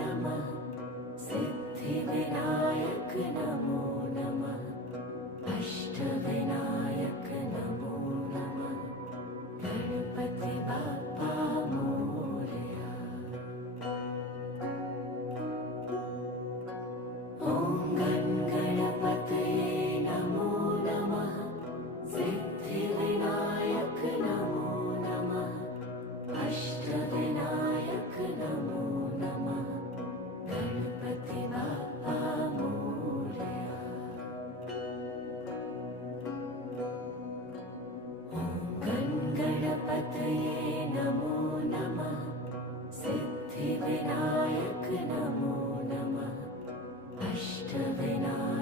नमः सिद्धिविनायक नमो नमः अष्टविनायक नमो नमः गणपति बाप्पा मोरया। ॐ गणपतये नमो नमः सिद्धिविनायक नमो नमः अष्टविनायक नमो नमः गणपति बाप्पा मोरया। ॐ गणपतये नमो नमः सिद्धिविनायक नमो नमः अष्टविनायक